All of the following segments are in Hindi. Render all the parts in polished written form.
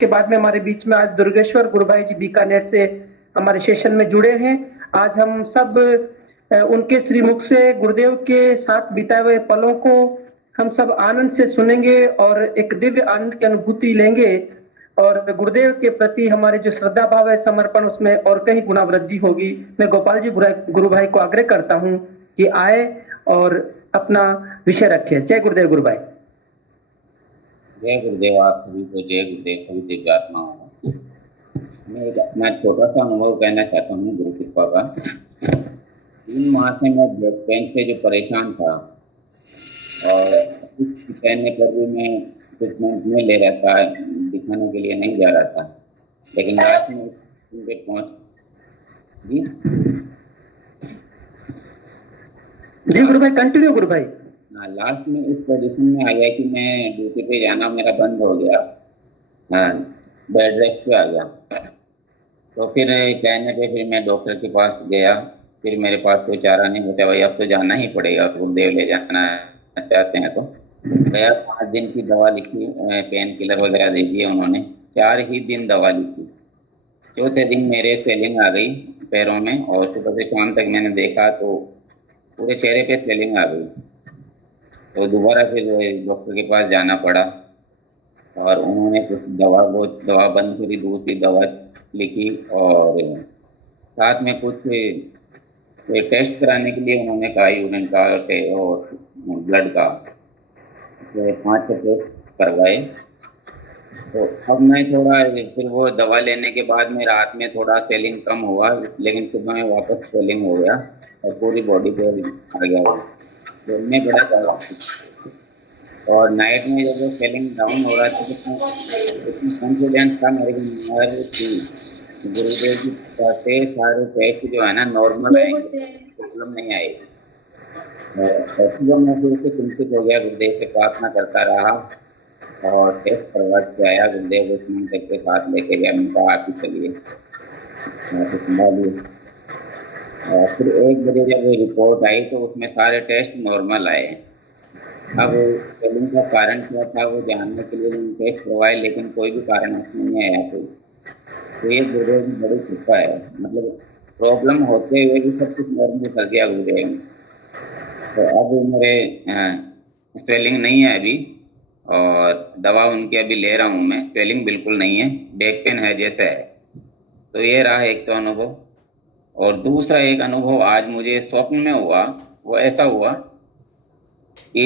के बाद में हमारे बीच में आज दुर्गेश्वर गुरु भाई जी बीकानेर से हमारे सेशन में जुड़े हैं। आज हम सब उनके श्रीमुख से गुरुदेव के साथ बिताए हुए पलों को हम सब आनंद से सुनेंगे और एक दिव्य आनंद की अनुभूति लेंगे और गुरुदेव के प्रति हमारे जो श्रद्धा भाव है, समर्पण, उसमें और कहीं गुना वृद्धि होगी। मैं गोपाल जी गुरु भाई को आग्रह करता हूं कि आए और अपना विषय रखें। जय गुरुदेव गुरु भाई। जय गुरुदेव आप सभी को, जय गुरुदेव सभी दिव्यात्माओं को। मैं एक अपना छोटा सा अनुभव कहना चाहता हूँ गुरु कृपा का। 3 माह से मैं ब्लड पेन से जो परेशान था और कुछ कहने पर भी मैं ट्रीटमेंट नहीं ले रहा था, दिखाने के लिए नहीं जा रहा था, लेकिन लास्ट में पे पहुँच जी जी गुरु भाई, कंटिन्यू गुरु भाई। लास्ट में इस पोजीशन में आ गया कि मैं ड्यूटी पे जाना मेरा बंद हो गया, बेड रेस्ट पे आ गया। तो फिर कहने पे फिर मैं डॉक्टर के पास गया। फिर मेरे पास कोई चारा नहीं बचा, भाई अब तो जाना ही पड़ेगा, गुरुदेव ले जाना चाहते हैं तो गया। 5 दिन की दवा लिखी, पेन किलर वगैरह दे दिए उन्होंने। 4 ही दिन दवा लिखी। चौथे दिन मेरे स्वेलिंग आ गई पैरों में और सुबह से शाम तक मैंने देखा तो पूरे चेहरे पे स्वेलिंग आ गई। तो दोबारा फिर डॉक्टर के पास जाना पड़ा और उन्होंने कुछ दवा बंद करी, दूसरी दवा लिखी और साथ में कुछ टेस्ट कराने के लिए उन्होंने कहा, यूरिन का और ब्लड का। तो 5 टेस्ट करवाए। तो अब मैं थोड़ा फिर वो दवा लेने के बाद में रात में थोड़ा स्वेलिंग कम हुआ, लेकिन सुबह में वापस स्वेलिंग हो गया और पूरी बॉडी पे आ गया। तो मैं बड़ा था और नाइट में जब वो स्वेलिंग डाउन हो रहा था तो कॉन्फिडेंस था मेरे को कि गुरुदेव जी से सारे टेस्ट जो है ना नॉर्मल आएंगे, प्रॉब्लम नहीं आएगी। मैं फिर से चिंतित हो गया, गुरुदेव से प्रार्थना करता रहा और टेस्ट करवा के आया। गुरुदेव उस मंत्र के साथ लेके गया, उनका आप ही चलिए और फिर 1 बजे जब रिपोर्ट आई तो उसमें सारे टेस्ट नॉर्मल आए। अब स्वेलिंग का कारण क्या था वो जानने के लिए टेस्ट करवाए, लेकिन कोई भी कारण उसमें नहीं आया कोई। तो ये गुरुदेव की बड़ी कृपा है, मतलब प्रॉब्लम होते हुए भी सब कुछ नॉर्मल कर दिया गुरुदेव ने। तो अब मेरे स्वेलिंग नहीं है अभी और दवा उनकी अभी ले रहा हूँ मैं। स्वेलिंग बिल्कुल नहीं है, बैक पेन है जैसे है। तो ये रहा एक तो अनुभव। और दूसरा एक अनुभव आज मुझे स्वप्न में हुआ। वो ऐसा हुआ कि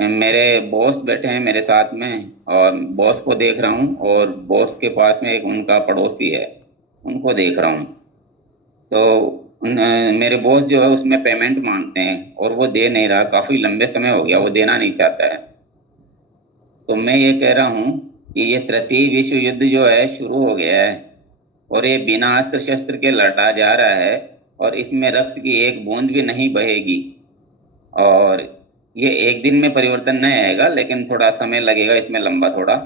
मेरे बॉस बैठे हैं मेरे साथ में और बॉस को देख रहा हूँ और बॉस के पास में एक उनका पड़ोसी है, उनको देख रहा हूँ। तो मेरे बॉस जो है उसमें पेमेंट मांगते हैं और वो दे नहीं रहा, काफ़ी लंबे समय हो गया वो देना नहीं चाहता है। तो मैं ये कह रहा हूँ कि ये तृतीय विश्व युद्ध जो है शुरू हो गया है और ये बिना अस्त्र शस्त्र के लड़ा जा रहा है और इसमें रक्त की एक बूंद भी नहीं बहेगी। और ये एक दिन में परिवर्तन नहीं आएगा, लेकिन थोड़ा समय लगेगा इसमें, लंबा थोड़ा।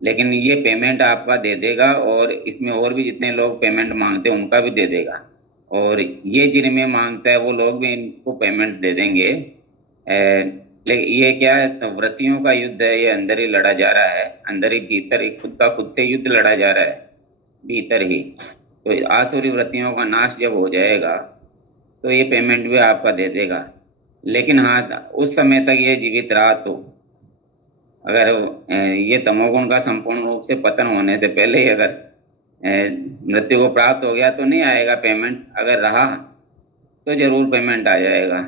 लेकिन ये पेमेंट आपका दे देगा और इसमें और भी जितने लोग पेमेंट मांगते हैं उनका भी दे देगा। और ये जिनमें मांगता है वो लोग भी इनको पेमेंट दे देंगे। लेकिन ये क्या है, तो व्रतियों का युद्ध है, ये अंदर ही लड़ा जा रहा है, अंदर ही भीतर ही खुद का खुद से युद्ध लड़ा जा रहा है भीतर ही। तो आसुरी वृत्तियों का नाश जब हो जाएगा तो ये पेमेंट भी आपका दे देगा। लेकिन हाँ, उस समय तक ये जीवित रहा तो अगर ये तमोगुण का संपूर्ण रूप से पतन होने से पहले ही अगर मृत्यु को प्राप्त हो गया तो नहीं आएगा पेमेंट। अगर रहा तो जरूर पेमेंट आ जाएगा,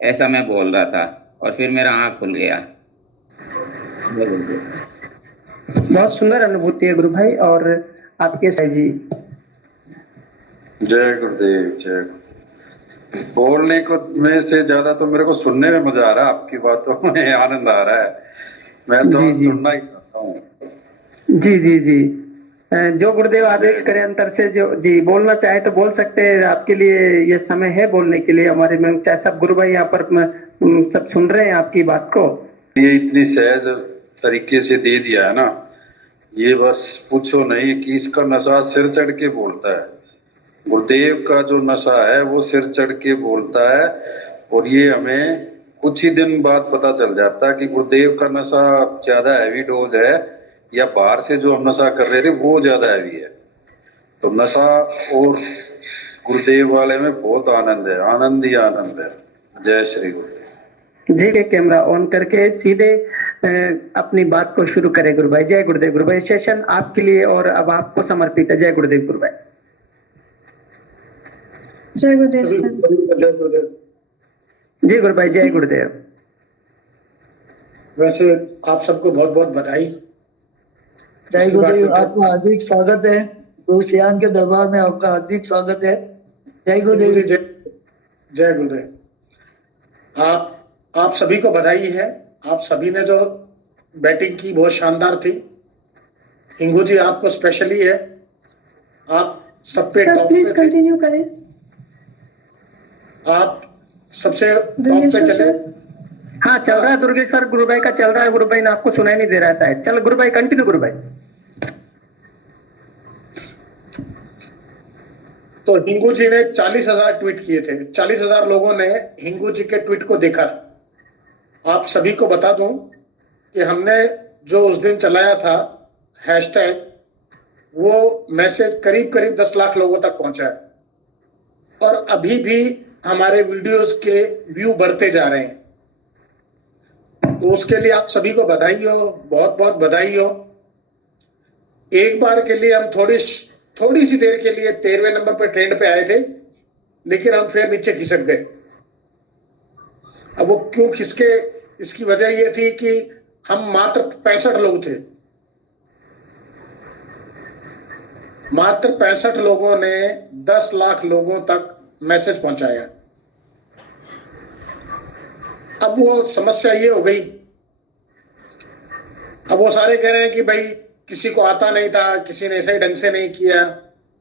ऐसा मैं बोल रहा था और फिर मेरा आँख खुल गया। बहुत सुंदर अनुभूति है गुरु भाई। और आपके साई जी। जय गुरुदेव, जय। बोलने को में से ज्यादा तो मेरे को सुनने में मजा आ रहा है, आपकी बातों में आनंद आ रहा है। मैं तो सुनना ही चाहता हूँ। जी जी जी, जो गुरुदेव आदेश करें अंतर से, जो जी बोलना चाहे तो बोल सकते हैं। आपके लिए ये समय है बोलने के लिए। हमारे में चाहे सब गुरु भाई यहाँ पर सब सुन रहे हैं आपकी बात को। ये इतनी सहज तरीके से दे दिया है ना, ये बस पूछो नहीं कि इसका नशा सिर चढ़ के बोलता है। गुरुदेव का जो नशा है वो सिर चढ़ के बोलता है। और ये हमें कुछ ही दिन बाद पता चल जाता है कि गुरुदेव का नशा ज्यादा हैवी डोज है, या बाहर से जो हम नशा कर रहे थे वो ज्यादा हैवी है। तो नशा और गुरुदेव वाले में बहुत आनंद है, आनंद ही आनंद है। जय श्री गुरुदेव। जी के कैमरा ऑन करके सीधे अपनी बात को शुरू करें गुरु भाई। जय गुरुदेव। गुरु भाई सेशन आपके लिए और अब आपको समर्पित है। जय गुरुदेव गुरु भाई। जय गुरुदेव सर। जय गुरुदेव। जी गुरु भाई जय गुरुदेव। वैसे आप सबको बहुत बहुत बधाई। जय गुरुदेव। आपका हार्दिक स्वागत है गुरु सियान के दरबार में, आपका हार्दिक स्वागत है। जय गुरुदेव। जय गुरुदेव। आप सभी को बधाई है। आप सभी ने जो बैटिंग की बहुत शानदार थी। हिंगू जी आपको स्पेशली है, आप सब पे टॉप पे थे। कंटिन्यू करें। आप सबसे टॉप पे चले। हाँ चल रहा है दुर्गेश्वर गुरु भाई का चल रहा है। गुरु भाई ने आपको सुनाई नहीं दे रहा है शायद। चलो गुरु भाई कंटिन्यू गुरु भाई। तो हिंगू जी ने 40,000 ट्वीट किए थे। 40,000 लोगों ने हिंगू जी के ट्वीट को देखा था। आप सभी को बता दूं कि हमने जो उस दिन चलाया था हैशटैग, वो मैसेज करीब करीब 10 लाख लोगों तक पहुंचा है और अभी भी हमारे वीडियोस के व्यू बढ़ते जा रहे हैं। तो उसके लिए आप सभी को बधाई हो, बहुत बहुत बधाई हो। एक बार के लिए हम थोड़ी सी देर के लिए 13वें नंबर पे ट्रेंड पे आए थे, लेकिन हम फिर नीचे खिसक गए। अब वो क्यों खिसके, इसकी वजह ये थी कि हम मात्र 65 लोग थे। मात्र 65 लोगों ने 10 लाख लोगों तक मैसेज पहुंचाया। अब वो समस्या ये हो गई, अब वो सारे कह रहे हैं कि भाई किसी को आता नहीं था, किसी ने सही ढंग से नहीं किया,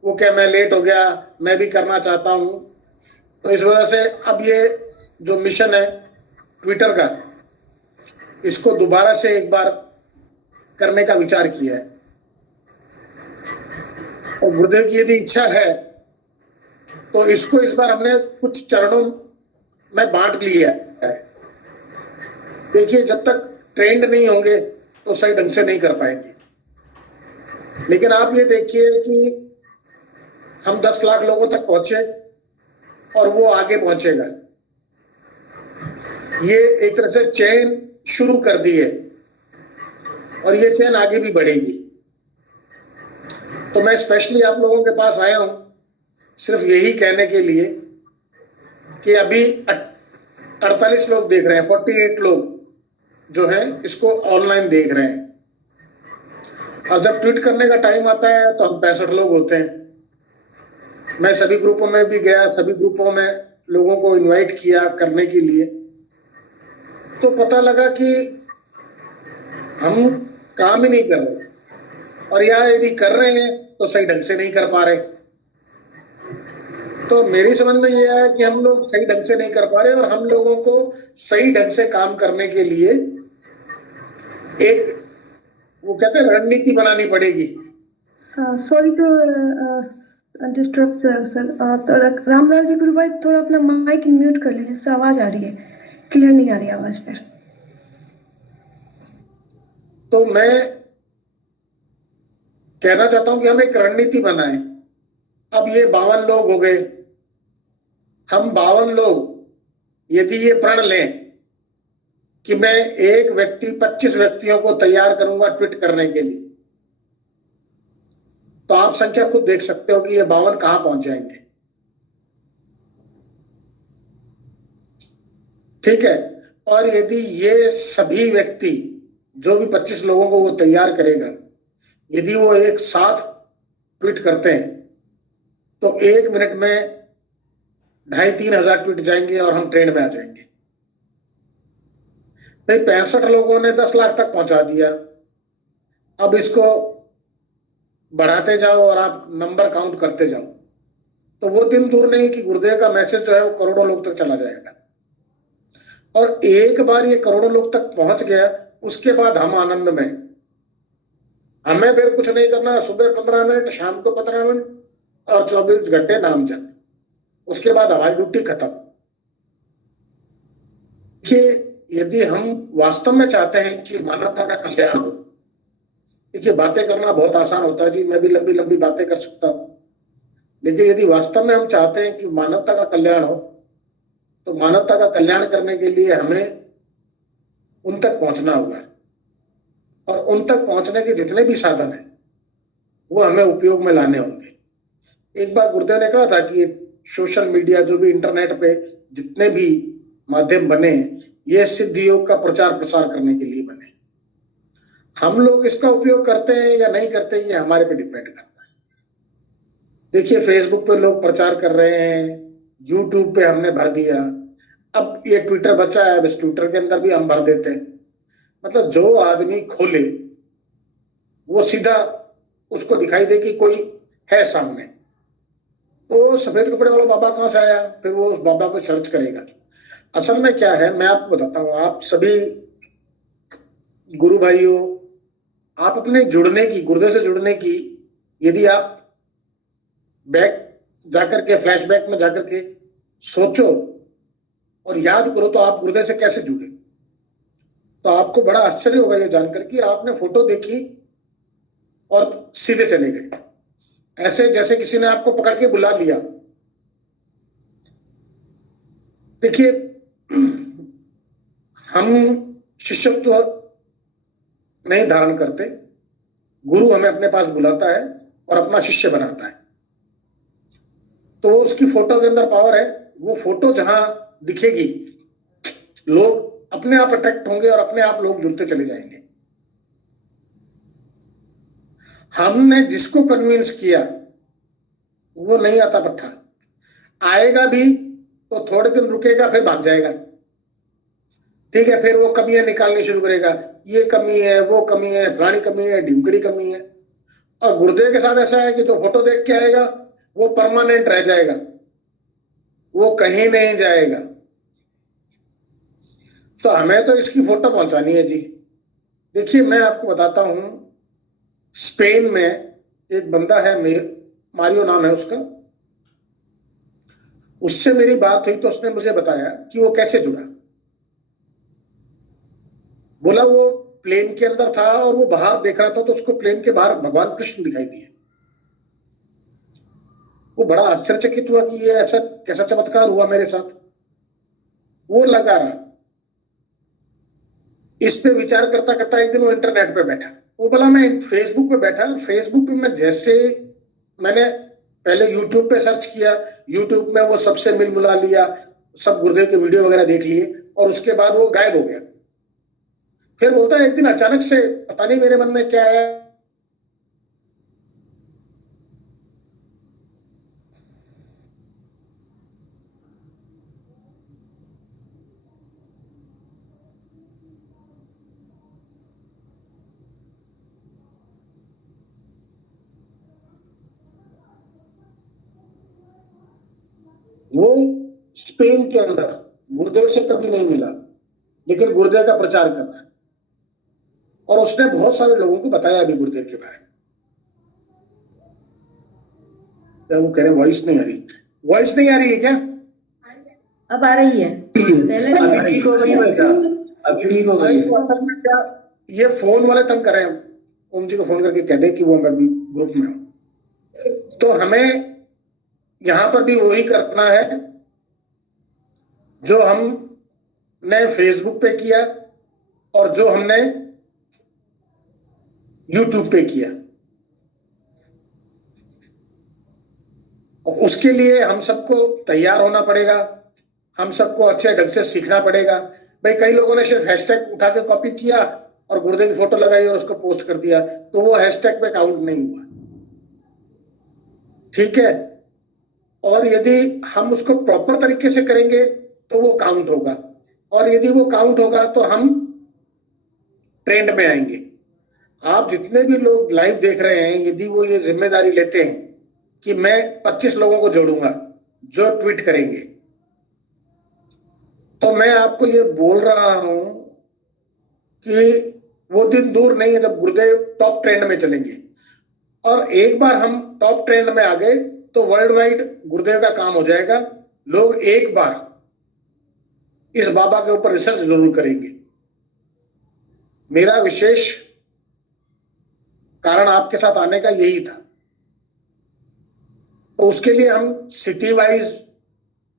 वो क्या मैं लेट हो गया, मैं भी करना चाहता हूं। तो इस वजह से अब ये जो मिशन है ट्विटर का, इसको दोबारा से एक बार करने का विचार किया है। और गुरुदेव की यदि इच्छा है तो इसको इस बार हमने कुछ चरणों में बांट लिया है। देखिए, जब तक ट्रेंड नहीं होंगे तो सही ढंग से नहीं कर पाएंगे। लेकिन आप ये देखिए कि हम 10 लाख लोगों तक पहुंचे और वो आगे पहुंचेगा। ये एक तरह से चेन शुरू कर दी है और ये चेन आगे भी बढ़ेगी। तो मैं स्पेशली आप लोगों के पास आया हूं सिर्फ यही कहने के लिए कि अभी 48 लोग देख रहे हैं, 48 लोग जो हैं इसको ऑनलाइन देख रहे हैं। और जब ट्वीट करने का टाइम आता है तो हम 65 लोग होते हैं। मैं सभी ग्रुपों में भी गया, सभी ग्रुपों में लोगों को इनवाइट किया करने के लिए, तो पता लगा कि हम काम ही नहीं कर रहे, और या यदि कर रहे हैं तो सही ढंग से नहीं कर पा रहे। तो मेरी समझ में यह है कि हम लोग सही ढंग से नहीं कर पा रहे और हम लोगों को सही ढंग से काम करने के लिए एक, वो कहते हैं, रणनीति बनानी पड़ेगी। Sorry to disturb sir. तो रामलाल जी गुरु भाई थोड़ा अपना माइक म्यूट कर लीजिए, उससे आवाज आ रही है, क्लियर नहीं आ रही आवाज पर। तो मैं कहना चाहता हूं कि हम एक रणनीति बनाएं। अब ये 52 लोग हो गए, हम 52 लोग यदि ये प्रण लें कि मैं एक व्यक्ति 25 व्यक्तियों को तैयार करूंगा ट्वीट करने के लिए, तो आप संख्या खुद देख सकते हो कि ये 52 कहां पहुंच जाएंगे। ठीक है। और यदि ये सभी व्यक्ति, जो भी 25 लोगों को वो तैयार करेगा, यदि वो एक साथ ट्वीट करते हैं तो 1 मिनट में 2,500-3 हजार ट्वीट जाएंगे और हम ट्रेंड में आ जाएंगे। भाई 65 लोगों ने 10 लाख तक पहुंचा दिया। अब इसको बढ़ाते जाओ और आप नंबर काउंट करते जाओ, तो वो दिन दूर नहीं कि गुरुदेव का मैसेज जो है वो करोड़ों लोग तक चला जाएगा। और एक बार ये करोड़ों लोग तक पहुंच गया, उसके बाद हम आनंद में। हमें फिर कुछ नहीं करना, सुबह 15 मिनट, शाम को 15 मिनट और 24 घंटे नाम जप, उसके बाद हमारी ड्यूटी खत्म। देखिए, यदि हम वास्तव में चाहते हैं कि मानवता का कल्याण हो, देखिए, बातें करना बहुत आसान होता है जी, मैं भी लंबी लंबी बातें कर सकता हूँ, लेकिन यदि वास्तव में हम चाहते हैं कि मानवता का कल्याण हो, तो मानवता का कल्याण करने के लिए हमें उन तक पहुंचना होगा, और उन तक पहुंचने के जितने भी साधन हैं वो हमें उपयोग में लाने होंगे। एक बार गुरुदेव ने कहा था कि सोशल मीडिया, जो भी इंटरनेट पे जितने भी माध्यम बने, ये सिद्ध योग का प्रचार प्रसार करने के लिए बने। हम लोग इसका उपयोग करते हैं या नहीं करते, ये हमारे पे डिपेंड करता है। देखिए, फेसबुक पे लोग प्रचार कर रहे हैं, यूट्यूब पे हमने भर दिया, अब ये ट्विटर बचा है, अब इस ट्विटर के अंदर भी हम भर देते हैं। मतलब जो आदमी खोले वो सीधा उसको दिखाई दे कि कोई है सामने, तो सफेद कपड़े वाला बाबा कहां से आया, फिर वो उस बाबा पे सर्च करेगा। असल में क्या है, मैं आपको बताता हूँ, आप सभी गुरु भाइयों, आप अपने जुड़ने की, गुरुदेव से जुड़ने की, यदि आप बैक जाकर के, फ्लैशबैक में जाकर के सोचो और याद करो तो आप गुरुदेव से कैसे जुड़े, तो आपको बड़ा आश्चर्य होगा ये जानकर कि आपने फोटो देखी और सीधे चले गए, ऐसे जैसे किसी ने आपको पकड़ के बुला लिया। देखिए, हम शिष्यत्व नहीं धारण करते, गुरु हमें अपने पास बुलाता है और अपना शिष्य बनाता है, तो उसकी फोटो के अंदर पावर है। वो फोटो जहां दिखेगी, लोग अपने आप अट्रैक्ट होंगे और अपने आप लोग जुड़ते चले जाएंगे। हमने जिसको कन्विंस किया वो नहीं आता पट्टा, आएगा भी तो थोड़े दिन रुकेगा, फिर भाग जाएगा। ठीक है, फिर वो कमियां निकालनी शुरू करेगा, ये कमी है, वो कमी है, फलानी कमी है, ढिमकड़ी कमी है। और गुरुदेव के साथ ऐसा है कि जो फोटो देख के आएगा वो परमानेंट रह जाएगा, वो कहीं नहीं जाएगा। तो हमें तो इसकी फोटो पहुंचानी है जी। देखिए, मैं आपको बताता हूं, स्पेन में एक बंदा है, मारियो नाम है उसका, उससे मेरी बात हुई तो उसने मुझे बताया कि वो कैसे जुड़ा। बोला वो प्लेन के अंदर था और वो बाहर देख रहा था, तो उसको प्लेन के बाहर भगवान कृष्ण दिखाई दिए। वो बड़ा आश्चर्यचकित हुआ कि ये ऐसा कैसा चमत्कार हुआ मेरे साथ। वो लगा रहा, इस पे विचार करता करता एक दिन वो इंटरनेट पे बैठा। वो बोला मैं फेसबुक पे बैठा, फेसबुक पे मैं जैसे, मैंने पहले यूट्यूब पे सर्च किया, यूट्यूब में वो सबसे मिल मिला लिया, सब गुरुदेव के वीडियो वगैरह देख लिए, और उसके बाद वो गायब हो गया। फिर बोलता है एक दिन अचानक से पता नहीं मेरे मन में क्या आया, वो स्पेन के अंदर गुरुदेव से कभी नहीं मिला, लेकिन गुरुदेव का प्रचार कर रहा है, और उसने बहुत सारे लोगों को बताया भी गुरुदेव के बारे में। वो कह रहे वॉइस नहीं आ रही, वॉइस नहीं आ रही है क्या? अब आ रही है, पहले अभी ठीक हो गई वैसा, अभी ठीक हो गई। असल में क्या, ये फोन वाले तंग कर रहे हैं, ओम जी को फोन करके कह दे कि वो मैं भी ग्रुप में हूं। तो हमें यहां पर भी वही करना है जो हमने फेसबुक पे किया और जो हमने यूट्यूब पे किया। और उसके लिए हम सबको तैयार होना पड़ेगा, हम सबको अच्छे ढंग से सीखना पड़ेगा। भाई कई लोगों ने सिर्फ हैशटैग उठा के कॉपी किया और गुरुदेव की फोटो लगाई और उसको पोस्ट कर दिया, तो वो हैशटैग पे काउंट नहीं हुआ। ठीक है, और यदि हम उसको प्रॉपर तरीके से करेंगे तो वो काउंट होगा, और यदि वो काउंट होगा तो हम ट्रेंड में आएंगे। आप जितने भी लोग लाइव देख रहे हैं, यदि वो ये जिम्मेदारी लेते हैं कि मैं 25 लोगों को जोड़ूंगा जो ट्वीट करेंगे, तो मैं आपको ये बोल रहा हूं कि वो दिन दूर नहीं है जब गुरुदेव टॉप ट्रेंड में चलेंगे। और एक बार हम टॉप ट्रेंड में आ गए तो वर्ल्ड वाइड गुरुदेव का काम हो जाएगा। लोग एक बार इस बाबा के ऊपर रिसर्च जरूर करेंगे। मेरा विशेष कारण आपके साथ आने का यही था। तो उसके लिए हम सिटी वाइज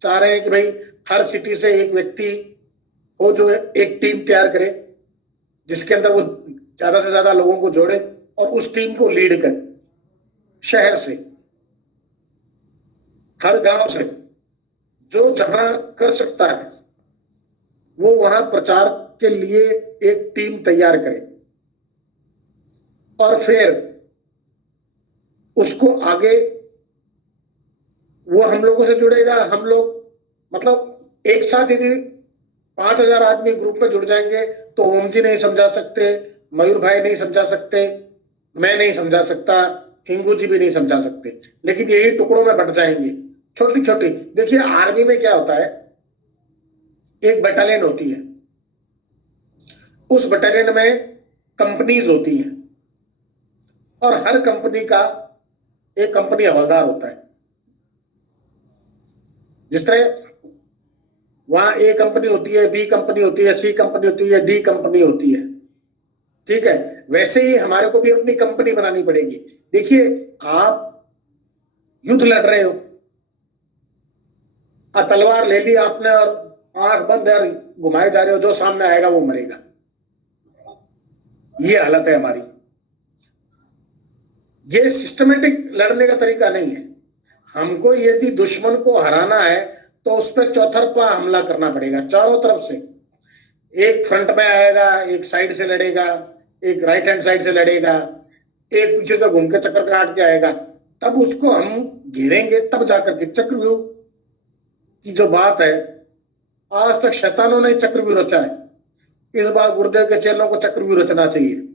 चाह रहे हैं कि भाई हर सिटी से एक व्यक्ति हो जो एक टीम तैयार करे, जिसके अंदर वो ज्यादा से ज्यादा लोगों को जोड़े और उस टीम को लीड करे। शहर से, हर गांव से, जो जहां कर सकता है वो वहां प्रचार के लिए एक टीम तैयार करे और फिर उसको आगे वो हम लोगों से जुड़ेगा। हम लोग मतलब एक साथ यदि 5,000 आदमी ग्रुप में जुड़ जाएंगे तो ओम जी नहीं समझा सकते, मयूर भाई नहीं समझा सकते, मैं नहीं समझा सकता, हिंगू जी भी नहीं समझा सकते, लेकिन यही टुकड़ों में बट जाएंगे छोटी छोटी। देखिए आर्मी में क्या होता है, एक बटालियन होती है, उस बटालियन में कंपनीज होती हैं और हर कंपनी का एक कंपनी हवलदार होता है। जिस तरह वहां ए कंपनी होती है, बी कंपनी होती है, सी कंपनी होती है, डी कंपनी होती है, ठीक है, वैसे ही हमारे को भी अपनी कंपनी बनानी पड़ेगी। देखिए आप युद्ध लड़ रहे हो, तलवार ले ली आपने और आंख बंद है, घुमाए जा रहे हो, जो सामने आएगा वो मरेगा। ये हालत है हमारी। ये सिस्टमेटिक लड़ने का तरीका नहीं है। हमको यदि दुश्मन को हराना है तो उस पर चौतरफा हमला करना पड़ेगा, चारों तरफ से। एक फ्रंट में आएगा, एक साइड से लड़ेगा, एक राइट हैंड साइड से लड़ेगा, एक पीछे से घूम के चक्कर काट के आएगा, तब उसको हम घेरेंगे, तब जाकर के चक्रव्यूह की जो बात है, आज तक शैतानों ने चक्रव्यूह रचा है, इस बार गुरुदेव के चेलों को चक्रव्यूह रचना चाहिए।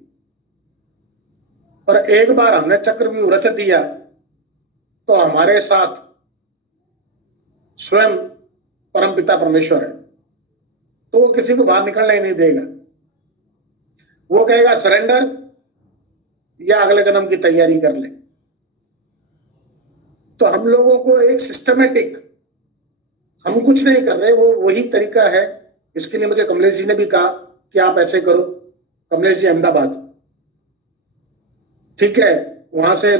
और एक बार हमने चक्रव्यूह रच दिया तो हमारे साथ स्वयं परमपिता परमेश्वर है, तो वो किसी को बाहर निकलने ही नहीं देगा। वो कहेगा सरेंडर या अगले जन्म की तैयारी कर ले। तो हम लोगों को एक सिस्टमेटिक, हम कुछ नहीं कर रहे, वो वही तरीका है। इसके लिए मुझे कमलेश जी ने भी कहा कि आप ऐसे करो। कमलेश जी अहमदाबाद, ठीक है, वहां से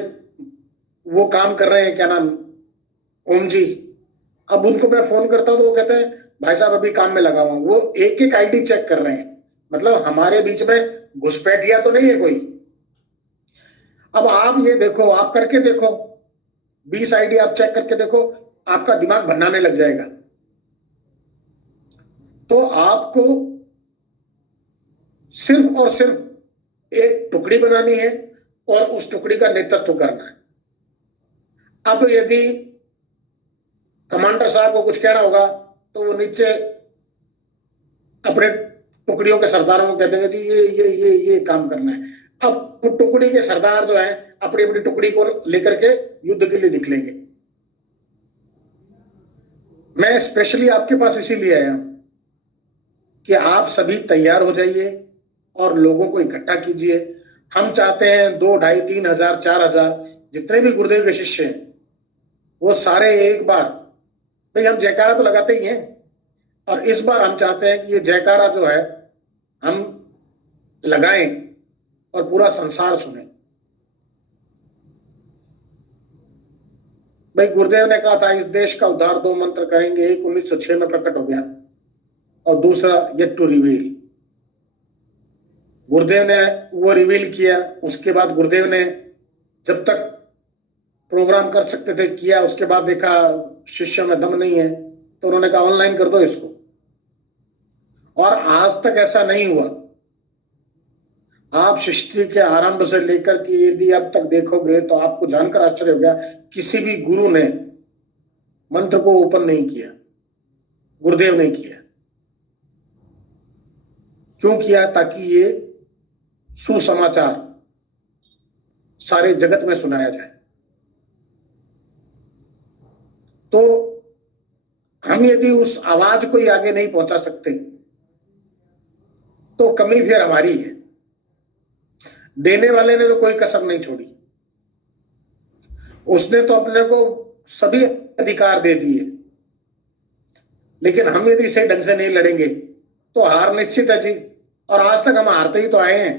वो काम कर रहे हैं, क्या नाम, ओम जी। अब उनको मैं फोन करता हूं तो वो कहते हैं भाई साहब अभी काम में लगा हुआ हूं। वो एक एक आईडी चेक कर रहे हैं, मतलब हमारे बीच में घुसपैठिया तो नहीं है कोई। अब आप ये देखो, आप करके देखो, 20 आईडी आप चेक करके देखो, आपका दिमाग भन्नाने लग जाएगा। तो आपको सिर्फ और सिर्फ एक टुकड़ी बनानी है और उस टुकड़ी का नेतृत्व करना है। अब यदि कमांडर साहब को कुछ कहना होगा तो वो नीचे अपने टुकड़ियों के सरदारों को कह देंगे जी ये काम करना है। अब टुकड़ी के सरदार जो है अपनी अपनी टुकड़ी को लेकर के युद्ध के लिए निकलेंगे। मैं स्पेशली आपके पास इसीलिए आया हूं कि आप सभी तैयार हो जाइए और लोगों को इकट्ठा कीजिए। हम चाहते हैं 2, 2.5, 3,000, 4,000 जितने भी गुरुदेव के शिष्य हैं वो सारे एक बार, भाई हम जयकारा तो लगाते ही हैं, और इस बार हम चाहते हैं कि ये जयकारा जो है हम लगाएं और पूरा संसार सुने। भाई गुरुदेव ने कहा था इस देश का उद्धार 2 मंत्र करेंगे, एक 1906 में प्रकट हो गया और दूसरा येट टू रिवील। गुरुदेव ने वो रिवील किया, उसके बाद गुरुदेव ने जब तक प्रोग्राम कर सकते थे किया, उसके बाद देखा शिष्यों में दम नहीं है तो उन्होंने कहा ऑनलाइन कर दो इसको। और आज तक ऐसा नहीं हुआ। आप सृष्टि के आरंभ से लेकर के यदि अब तक देखोगे तो आपको जानकर आश्चर्य हो गया, किसी भी गुरु ने मंत्र को ओपन नहीं किया, गुरुदेव ने किया। क्यों किया? ताकि ये सुसमाचार सारे जगत में सुनाया जाए। तो हम यदि उस आवाज को ही आगे नहीं पहुंचा सकते तो कमी फिर हमारी है। देने वाले ने तो कोई कसर नहीं छोड़ी, उसने तो अपने को सभी अधिकार दे दिए, लेकिन हम यदि सही ढंग से नहीं लड़ेंगे तो हार निश्चित है जी। और आज तक हम हारते ही तो आए हैं।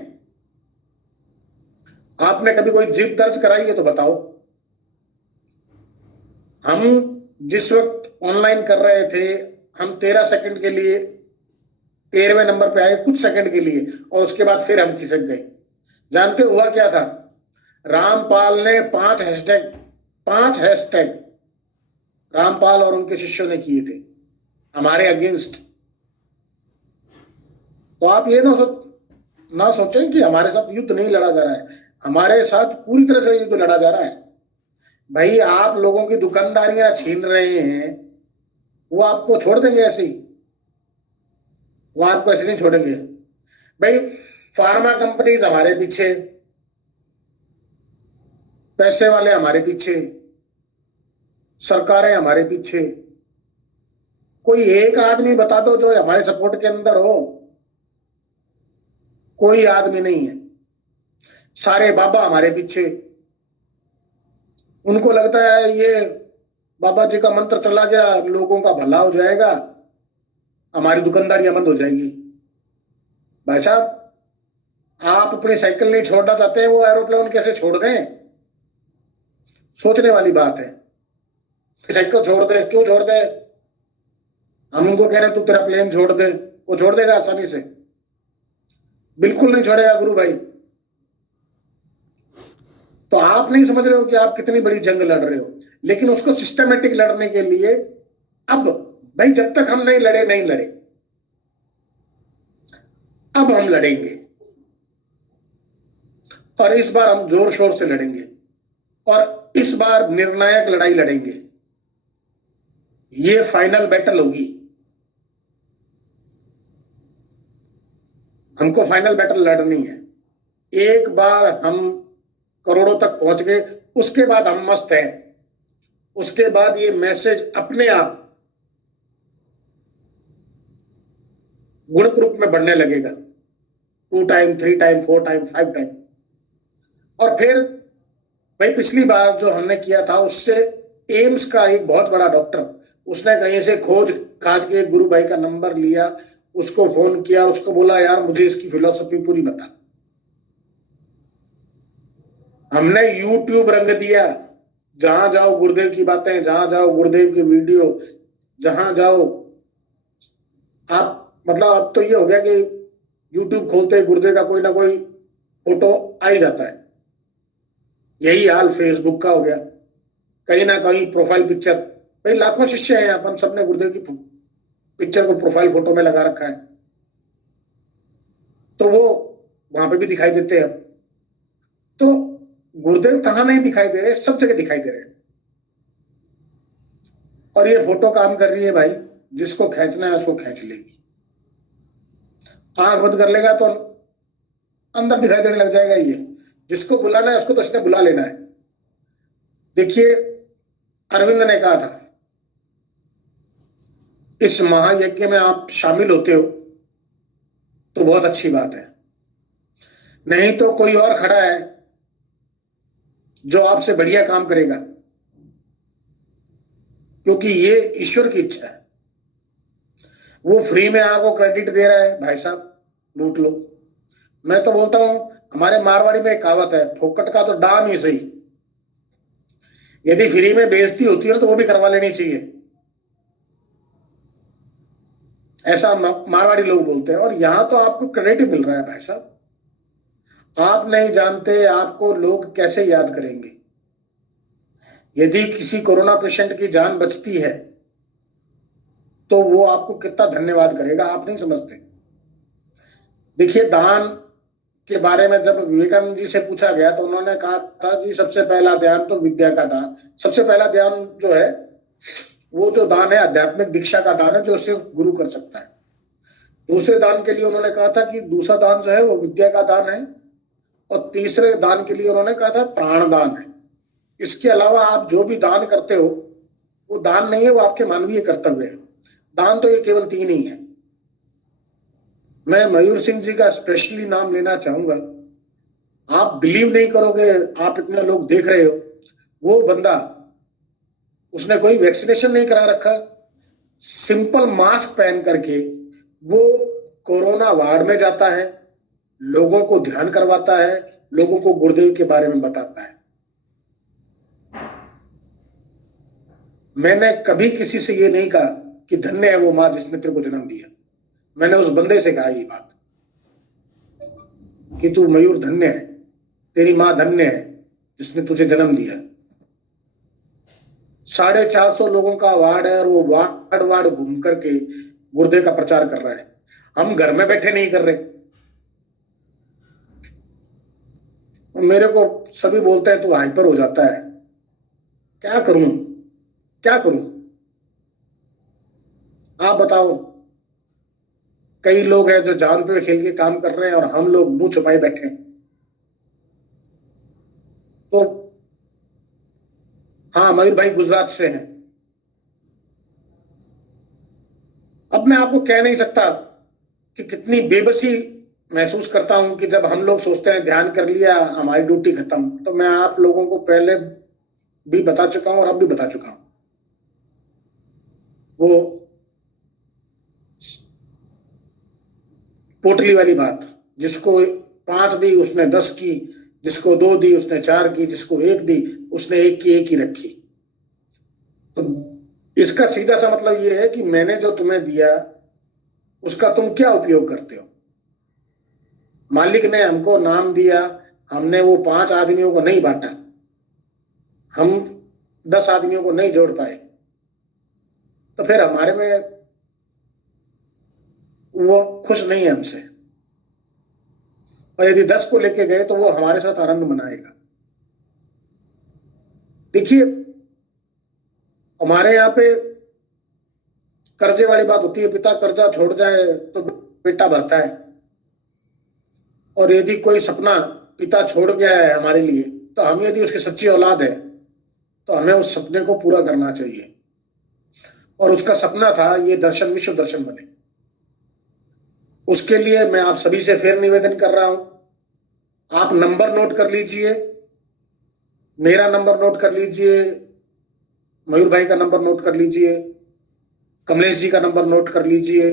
आपने कभी कोई जीप दर्ज कराई है तो बताओ। हम जिस वक्त ऑनलाइन कर रहे थे, हम 13 सेकंड के लिए 13वें नंबर पे आए, कुछ सेकंड के लिए, और उसके बाद फिर हम खिसक गए। जानते हुआ क्या था? रामपाल ने 5 हैशटैग रामपाल और उनके शिष्यों ने किए थे हमारे अगेंस्ट। तो आप ये ना सोचें कि हमारे साथ युद्ध नहीं लड़ा जा रहा है। हमारे साथ पूरी तरह से युद्ध लड़ा जा रहा है। भाई, आप लोगों की दुकानदारियां छीन रहे हैं, वो आपको छोड़ देंगे ऐसे ही? वो आपको ऐसे नहीं छोड़ेंगे। भाई, फार्मा कंपनीज हमारे पीछे, पैसे वाले हमारे पीछे, सरकारें हमारे पीछे। कोई एक आदमी बता दो जो हमारे सपोर्ट के अंदर हो। कोई आदमी नहीं है। सारे बाबा हमारे पीछे। उनको लगता है ये बाबा जी का मंत्र चला गया, लोगों का भला हो जाएगा, हमारी दुकानदारियां बंद हो जाएगी। भाई साहब, आप अपनी साइकिल नहीं छोड़ना चाहते हैं, वो एरोप्लेन कैसे छोड़ दें? सोचने वाली बात है। साइकिल छोड़ दे, क्यों छोड़ दे? हम उनको कह रहे हैं तू तेरा प्लेन छोड़ दे, वो छोड़ देगा आसानी से? बिल्कुल नहीं छोड़ेगा गुरु भाई। तो आप नहीं समझ रहे हो कि आप कितनी बड़ी जंग लड़ रहे हो। लेकिन उसको सिस्टमेटिक लड़ने के लिए अब भाई, जब तक हम नहीं लड़े, अब हम लड़ेंगे, और इस बार हम जोर शोर से लड़ेंगे, और इस बार निर्णायक लड़ाई लड़ेंगे। ये फाइनल बैटल होगी। हमको फाइनल बैटल लड़नी है। एक बार हम करोड़ों तक पहुंच गए, उसके बाद हम मस्त हैं। उसके बाद ये मैसेज अपने आप गुणक रूप में बढ़ने लगेगा, 2 टाइम, 3 टाइम, 4 टाइम, 5 टाइम। और फिर भाई, पिछली बार जो हमने किया था, उससे एम्स का एक बहुत बड़ा डॉक्टर, उसने कहीं से खोज खाज के गुरु भाई का नंबर लिया, उसको फोन किया, उसको बोला यार मुझे इसकी फिलॉसफी पूरी बता। हमने यूट्यूब रंग दिया। जहां जाओ गुरुदेव की बातें, जहां जाओ गुरुदेव की वीडियो, जहां जाओ आप, मतलब अब तो ये हो गया कि यूट्यूब खोलते ही गुरुदेव का कोई ना कोई फोटो आ ही जाता है। यही हाल फेसबुक का हो गया। कहीं ना कहीं प्रोफाइल पिक्चर, भाई लाखों शिष्य हैं, अपन सबने गुरुदेव की पिक्चर को प्रोफाइल फोटो में लगा रखा है, तो वो वहां पे भी दिखाई देते हैं। तो गुरुदेव कहां नहीं दिखाई दे रहे? सब जगह दिखाई दे रहे हैं। और ये फोटो काम कर रही है भाई, जिसको खींचना है उसको खींच लेगी। आंख बंद कर लेगा तो अंदर दिखाई देने लग जाएगा। ये जिसको बुलाना है उसको तो उसने बुला लेना है। देखिए, अरविंद ने कहा था इस महायज्ञ में आप शामिल होते हो तो बहुत अच्छी बात है, नहीं तो कोई और खड़ा है जो आपसे बढ़िया काम करेगा, क्योंकि ये ईश्वर की इच्छा है। वो फ्री में आपको क्रेडिट दे रहा है, भाई साहब लूट लो। मैं तो बोलता हूं, हमारे मारवाड़ी में एक कहावत है, फोकट का तो डाम ही सही। यदि फ्री में बेइज्जती होती है तो वो भी करवा लेनी चाहिए, ऐसा मारवाड़ी लोग बोलते हैं। और यहां तो आपको क्रेडिट मिल रहा है भाई साहब। आप नहीं जानते आपको लोग कैसे याद करेंगे। यदि किसी कोरोना पेशेंट की जान बचती है तो वो आपको कितना धन्यवाद करेगा, आप नहीं समझते। देखिए, दान के बारे में जब विवेकानंद जी से पूछा गया तो उन्होंने कहा था जी सबसे पहला ध्यान तो विद्या का दान। सबसे पहला ध्यान जो है वो जो दान है आध्यात्मिक दीक्षा का दान है, जो सिर्फ गुरु कर सकता है। दूसरे दान के लिए उन्होंने कहा था कि दूसरा दान जो है वो विद्या का दान है, और तीसरे दान के लिए उन्होंने कहा था प्राण दान है। इसके अलावा आप जो भी दान करते हो वो दान नहीं है, वो आपके मानवीय कर्तव्य है। दान तो ये केवल 3 ही है। मैं मयूर सिंह जी का स्पेशली नाम लेना चाहूंगा। आप बिलीव नहीं करोगे, आप इतने लोग देख रहे हो, वो बंदा, उसने कोई वैक्सीनेशन नहीं करा रखा, सिंपल मास्क पहन करके वो कोरोना वार्ड में जाता है, लोगों को ध्यान करवाता है, लोगों को गुरुदेव के बारे में बताता है। मैंने कभी किसी से ये नहीं कहा कि धन्य है वो माँ जिसने तेरे को जन्म दिया। मैंने उस बंदे से कहा ये बात कि तू मयूर धन्य है, तेरी माँ धन्य है जिसने तुझे जन्म दिया। 450 लोगों का वार्ड है और वो वार्ड वार्ड घूम करके गुरुदेव का प्रचार कर रहा है। हम घर में बैठे नहीं कर रहे। मेरे को सभी बोलते हैं तू हाइपर हो जाता है। क्या करूं, क्या करूं? आप बताओ। कई लोग हैं जो जान पे खेल के काम कर रहे हैं और हम लोग मुंह छुपाए बैठे हैं। तो हाँ, मयूर भाई गुजरात से हैं। अब मैं आपको कह नहीं सकता कि कितनी बेबसी महसूस करता हूं कि जब हम लोग सोचते हैं ध्यान कर लिया हमारी ड्यूटी खत्म। तो मैं आप लोगों को पहले भी बता चुका हूं और अब भी बता चुका हूं। वो पोटली वाली बात, जिसको 5 दी उसने 10 की, जिसको 2 दी उसने 4 की, जिसको 1 दी उसने 1 की 1 ही रखी। तो इसका सीधा सा मतलब ये है कि मैंने जो तुम्हें दिया उसका तुम क्या उपयोग करते हो। मालिक ने हमको नाम दिया, हमने वो 5 आदमियों को नहीं बांटा, हम 10 आदमियों को नहीं जोड़ पाए, तो फिर हमारे में वो खुश नहीं है हमसे। और यदि 10 को लेके गए तो वो हमारे साथ आनंद मनाएगा। देखिए, हमारे यहाँ पे कर्जे वाली बात होती है, पिता कर्जा छोड़ जाए तो बेटा भरता है। और यदि कोई सपना पिता छोड़ गया है हमारे लिए, तो हम यदि उसकी सच्ची औलाद है तो हमें उस सपने को पूरा करना चाहिए। और उसका सपना था ये दर्शन विश्व दर्शन बने। उसके लिए मैं आप सभी से फिर निवेदन कर रहा हूं, आप नंबर नोट कर लीजिए, मेरा नंबर नोट कर लीजिए, मयूर भाई का नंबर नोट कर लीजिए, कमलेश जी का नंबर नोट कर लीजिए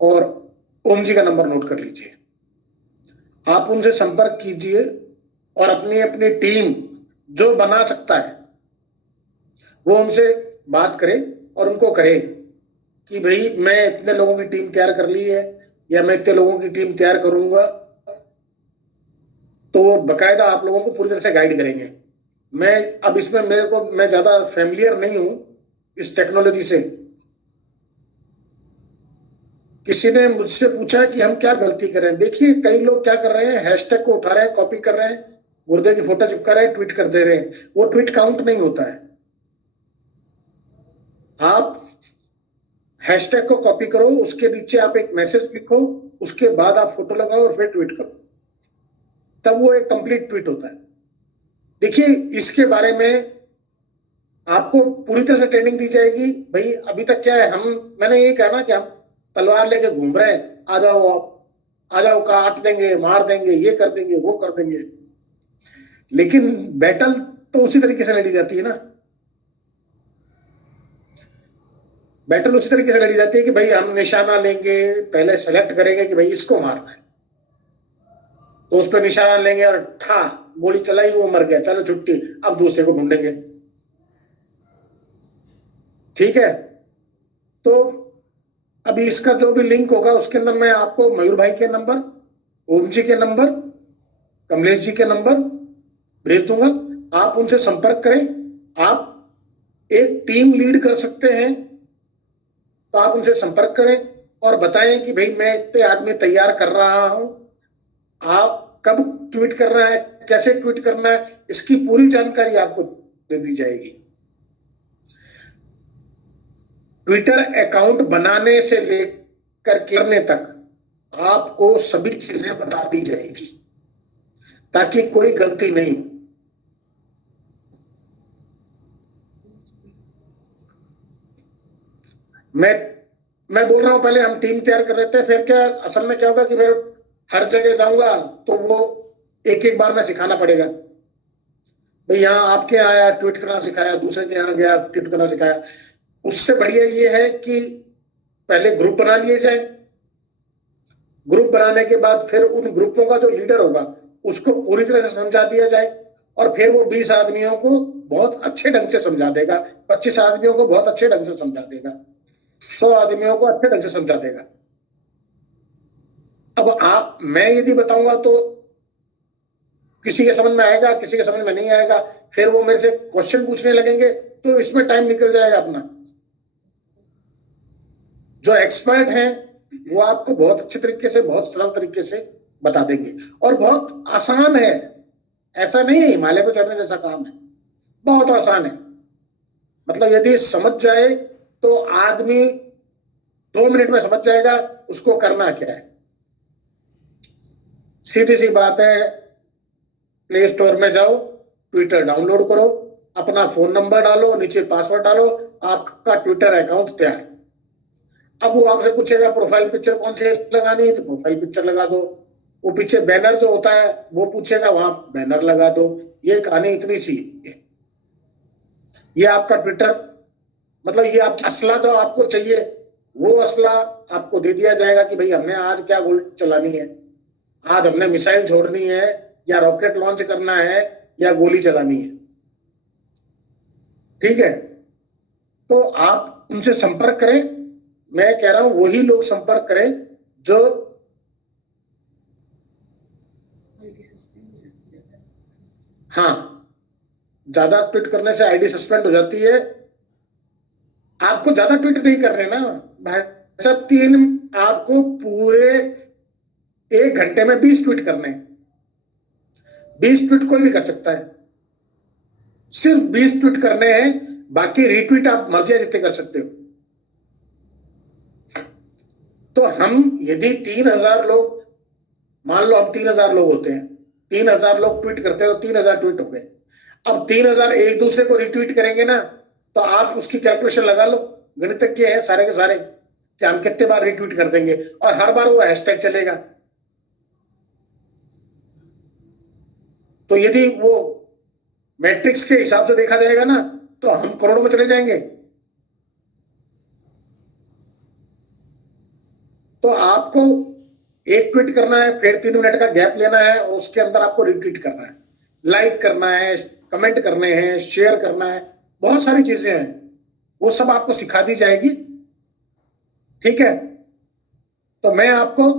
और ओम जी का नंबर नोट कर लीजिए। आप उनसे संपर्क कीजिए और अपनी अपनी टीम जो बना सकता है वो उनसे बात करे और उनको कहे कि भाई मैं इतने लोगों की टीम तैयार कर ली है या मैं इतने लोगों की टीम तैयार करूंगा। तो वो बकायदा आप लोगों को पूरी तरह से गाइड करेंगे। मैं अब इसमें मैं ज्यादा फैमिलियर नहीं हूं इस टेक्नोलॉजी से। किसी ने मुझसे पूछा कि हम क्या गलती करें। देखिए, कई लोग क्या कर रहे हैं, हैशटैग को उठा रहे हैं, कॉपी कर रहे हैं, गुर्दे की फोटो चिपका रहे हैं, ट्वीट कर दे रहे हैं। वो ट्वीट काउंट नहीं होता है। आप हैशटैग को कॉपी करो, उसके नीचे आप एक मैसेज लिखो, उसके बाद आप फोटो लगाओ और फिर ट्वीट करो, तब वो एक कंप्लीट ट्वीट होता है। देखिए, इसके बारे में आपको पूरी तरह से ट्रेनिंग दी जाएगी। भाई अभी तक क्या है, मैंने यही कहा ना कि हम तलवार लेके घूम रहे हैं, आ जाओ काट देंगे, मार देंगे, ये कर देंगे, वो कर देंगे। लेकिन बैटल तो उसी तरीके से लड़ी जाती है ना। बैटल उसी तरीके से लड़ी जाती है कि भाई हम निशाना लेंगे, पहले सेलेक्ट करेंगे कि भाई इसको मारना है, तो उस पर निशाना लेंगे और गोली चलाई, वो मर गया, चलो छुट्टी, अब दूसरे को ढूंढेंगे। ठीक है, तो अभी इसका जो भी लिंक होगा उसके अंदर मैं आपको मयूर भाई के नंबर, ओम जी के नंबर, कमलेश जी के नंबर भेज दूंगा। आप उनसे संपर्क करें। आप एक टीम लीड कर सकते हैं तो आप उनसे संपर्क करें और बताएं कि भाई मैं इतने आदमी तैयार कर रहा हूं, आप कब ट्वीट करना है, कैसे ट्वीट करना है, इसकी पूरी जानकारी आपको दे दी जाएगी। ट्विटर अकाउंट बनाने से लेकर करने तक आपको सभी चीजें बता दी जाएगी ताकि कोई गलती नहीं हो। मैं बोल रहा हूं, पहले हम टीम तैयार कर रहे थे, फिर क्या असल में क्या होगा कि मैं हर जगह जाऊंगा तो वो एक एक बार में सिखाना पड़ेगा। भाई यहाँ आपके यहाँ आया ट्वीट करना सिखाया, दूसरे के यहाँ गया ट्वीट करना सिखाया। उससे बढ़िया ये है कि पहले ग्रुप बना लिए जाए, ग्रुप बनाने के बाद फिर उन ग्रुपों का जो लीडर होगा उसको पूरी तरह से समझा दिया जाए, और फिर वो 20 आदमियों को बहुत अच्छे ढंग से समझा देगा, 25 आदमियों को बहुत अच्छे ढंग से समझा देगा, 100 आदमियों को अच्छे ढंग से समझा देगा। अब मैं यदि बताऊंगा तो किसी के समझ में आएगा, किसी के समझ में नहीं आएगा, फिर वो मेरे से क्वेश्चन पूछने लगेंगे, तो इसमें टाइम निकल जाएगा अपना। जो एक्सपर्ट हैं वो आपको बहुत अच्छे तरीके से, बहुत सरल तरीके से बता देंगे, और बहुत आसान है, ऐसा नहीं है हिमालय पर चढ़ने जैसा काम है, बहुत आसान है। मतलब यदि समझ जाए तो आदमी 2 मिनट में समझ जाएगा उसको करना क्या है। सीधी सी बात है, प्ले स्टोर में जाओ, ट्विटर डाउनलोड करो, अपना फोन नंबर डालो, नीचे पासवर्ड डालो, आपका ट्विटर अकाउंट तैयार। अब वो आपसे पूछेगा प्रोफाइल पिक्चर कौन सी लगानी है, तो प्रोफाइल पिक्चर लगा दो। वो पीछे बैनर जो होता है वो पूछेगा, वहां बैनर लगा दो। ये कहानी इतनी सी है। ये आपका ट्विटर, मतलब ये आप असला जो आपको चाहिए वो असला आपको दे दिया जाएगा कि भाई हमने आज क्या गोली चलानी है, आज हमने मिसाइल छोड़नी है या रॉकेट लॉन्च करना है या गोली चलानी है। ठीक है, तो आप उनसे संपर्क करें। मैं कह रहा हूं वही लोग संपर्क करें जो ज्यादा ट्वीट करने से आईडी सस्पेंड हो जाती है। आपको ज्यादा ट्वीट नहीं करने ना भाई साहब, आपको पूरे 1 घंटे में 20 ट्वीट करने। 20 ट्वीट कोई भी कर सकता है, सिर्फ 20 ट्वीट करने हैं, बाकी रीट्वीट आप मर्जी जितने कर सकते हो। तो हम यदि 3000 लोग, मान लो हम 3000 लोग होते हैं, 3000 लोग ट्वीट करते हो, 3000 ट्वीट हो गए। अब 3000 एक दूसरे को रिट्वीट करेंगे ना, तो आप उसकी कैलकुलेशन लगा लो, गणितज्ञ है सारे के सारे, कि हम कितने बार रिट्वीट कर देंगे, और हर बार वो हैशटैग चलेगा। तो यदि वो मैट्रिक्स के हिसाब से देखा जाएगा ना, तो हम करोड़ों में चले जाएंगे। तो आपको एक ट्वीट करना है, फिर 3 मिनट का गैप लेना है, और उसके अंदर आपको रिट्वीट करना है, लाइक करना है, कमेंट करने हैं, शेयर करना है, बहुत सारी चीजें हैं, वो सब आपको सिखा दी जाएगी। ठीक है, तो मैं आपको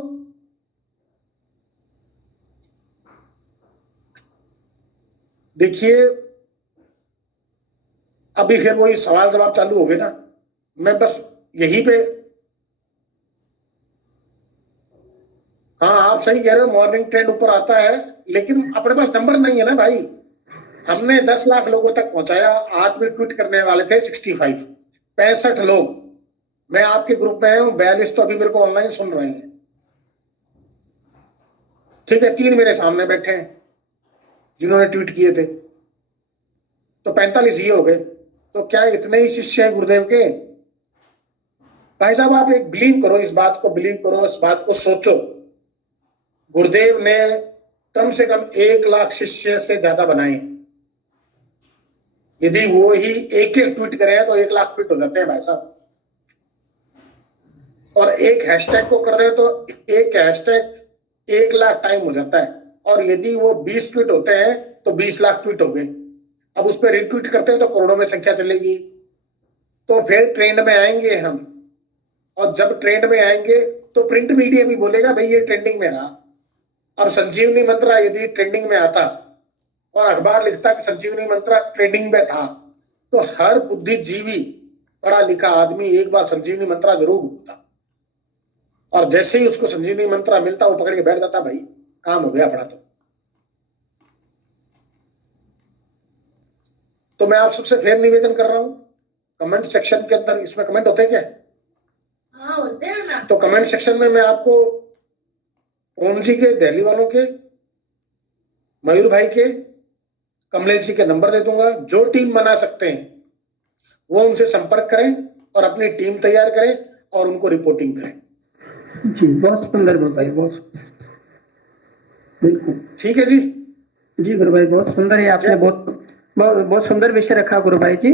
देखिए, अभी फिर वही सवाल जवाब चालू हो गए ना, मैं बस यहीं पे, हाँ आप सही कह रहे हो, मॉर्निंग ट्रेंड ऊपर आता है, लेकिन अपने पास नंबर नहीं है ना भाई। हमने 10 लाख लोगों तक पहुंचाया, आज भी ट्वीट करने वाले थे 65 लोग। मैं आपके ग्रुप में हूं, 42 तो अभी मेरे को ऑनलाइन सुन रहे हैं। ठीक है, 3 मेरे सामने बैठे हैं जिन्होंने ट्वीट किए थे, तो 45 ये हो गए। तो क्या इतने ही शिष्य हैं गुरुदेव के? भाई साहब आप एक बिलीव करो, इस बात को बिलीव करो, इस बात को सोचो, गुरुदेव ने कम से कम 1 लाख शिष्य से ज्यादा बनाए। यदि वो ही एक ट्वीट करें तो 1 लाख ट्वीट हो जाते हैं भाई साहब, और एक हैशटैग को कर दे तो एक हैशटैग 1 लाख टाइम हो जाता है, और यदि वो 20 ट्वीट होते हैं तो 20 लाख ट्वीट हो गए। अब उस पर रिट्वीट करते हैं तो करोड़ों में संख्या चलेगी, तो फिर ट्रेंड में आएंगे हम, और जब ट्रेंड में आएंगे तो प्रिंट मीडिया भी बोलेगा भाई ये ट्रेंडिंग में रहा। अब संजीवनी मंत्रा यदि ट्रेंडिंग में आता और अखबार लिखता कि संजीवनी मंत्रा ट्रेंडिंग में था, तो हर बुद्धिजीवी पढ़ा लिखा आदमी एक बार संजीवनी मंत्रा जरूर ढूंढता, और जैसे ही उसको संजीवनी मंत्रा मिलता वो पकड़ के बैठ जाता, भाई काम हो गया अपना। तो मैं आप सबसे फिर निवेदन कर रहा हूं, कमेंट सेक्शन के अंदर, इसमें कमेंट होते हैं क्या? हाँ होते हैं ना। तो कमेंट सेक्शन में मैं आपको ओम जी के, दिल्ली वालों के, मयूर भाई के, कमलेश जी के नंबर दे दूंगा। जो टीम बना सकते हैं वो उनसे संपर्क करें और अपनी टीम तैयार करें और उनको रिपोर्टिंग करें। जी बहुत सुंदर गुरु भाई, बहुत बिल्कुल ठीक है जी। जी गुरु भाई बहुत सुंदर है, आपने बहुत बहुत बहुत सुंदर विषय रखा गुरु भाई जी।